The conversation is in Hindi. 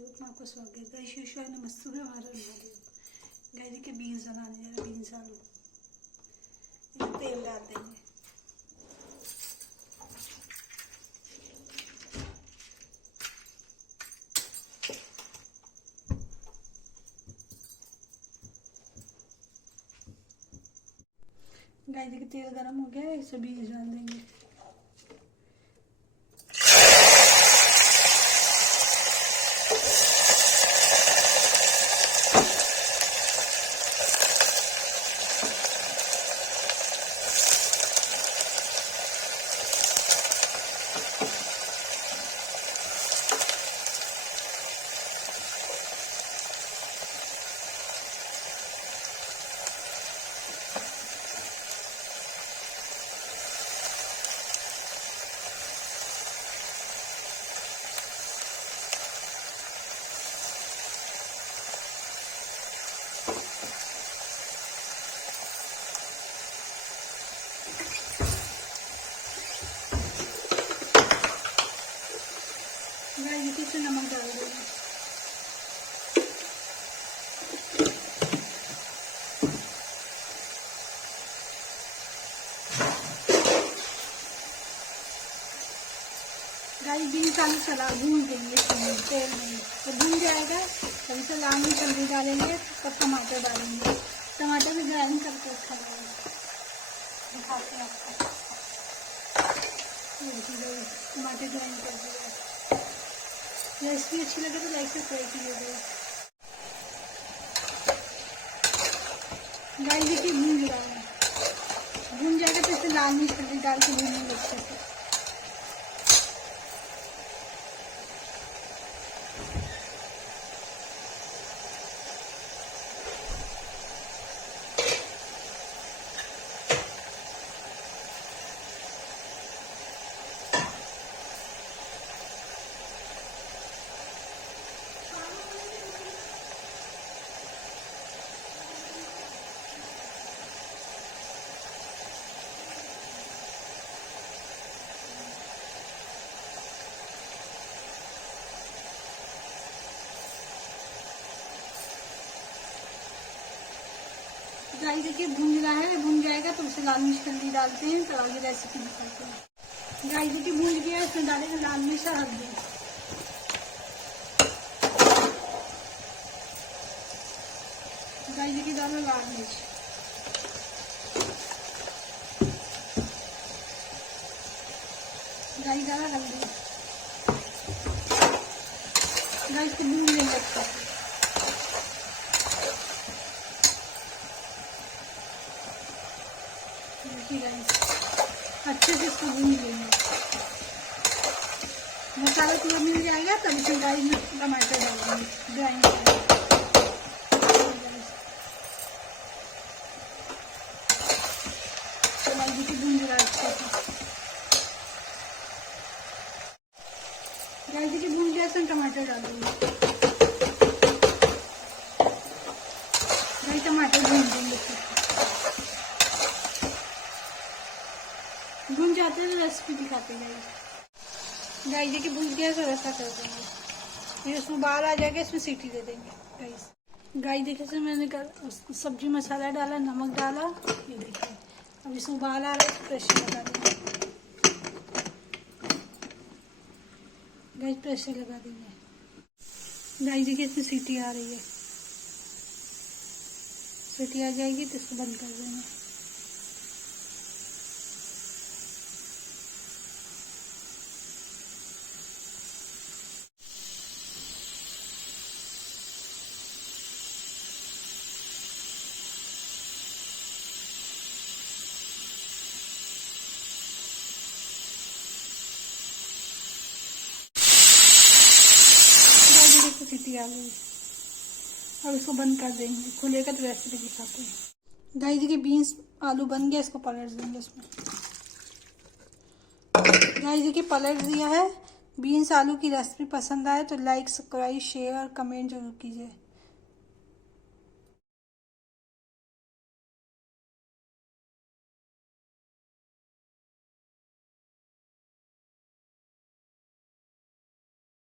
उपमा को स्वागत गाइस। शिशु नमस्ते में हमारा महादेव। गाइस देखिए बीन्स बनाने जा रहे, बीन्स आलू। इसमें तेल डाल देंगे। गाइस देखिए तेल गरम हो गया है, इसमें बीन्स डाल देंगे। गाइस देखिए इसमें नमक डाल देंगे। गाइस बीन्स आलू चला भून देंगे तेल में, तो भून जाएगा तभी से लाल मिर्च हल्दी डालेंगे, तब टमाटर डालेंगे। टमाटर भी ग्राइंड करके अच्छा लगेगा, दिखाते हैं आपको। टमाटर ग्राइंड कर दिया। रेसिपी अच्छी लगे तो लाइक सब्सक्राइब कीजिएगा। गाइस देखिए भून रहा है, भून जाएगा तो इसमें लाल मिर्च हल्दी डाल के भूनेंगे अच्छे से। गाइस देखिए भून रहा है, भून जाएगा तो उसे लाल मिर्च हल्दी डालते हैं, तो आगे रेसिपी दिखाते हैं। गाइस देखिए भून गया, उसमें डालेंगे लाल मिर्च और हल्दी। गाइस देखिए डालो लाल मिर्च, गाइस डाला हल्दी। गाइस को भून लेंगे अच्छे से। अच्छे से इसको भून लेंगे। मसाला पूरा मिल जाएगा तब इसमें गाइस में टमाटर डालेंगे ग्राइंड करके। टमाटर की भून जाएगा अच्छे से। गाइस की भून गया, इसमें टमाटर डालेंगे। गाइस टमाटर भून देंगे। भून जाते हैं तो रेसिपी दिखाते हैं। गाइस देखिए भून गया तो ऐसा कर देंगे, फिर इसमें उबाल आ जाएगा, इसमें सीटी दे देंगे। गाइस देखिए इसमें मैंने सब्जी मसाला डाला, नमक डाला, ये देखिए अब इसमें उबाल आ रहा है तो प्रेशर लगा देंगे। गाइस प्रेशर लगा देंगे। गाइस देखिए इसमें सीटी आ रही है, सीटी आ जाएगी तो इसको बंद कर देंगे। सीटी आ गई, अब इसको बंद कर देंगे। खुलेगा तो रेसिपी दिखाते हैं। गाइस देखिए बीन्स आलू बन गया, इसको पलट देंगे इसमें। गाइस देखिए पलट दिया है। बीन्स आलू की रेसिपी पसंद आए तो लाइक सब्सक्राइब शेयर और कमेंट जरूर कीजिए।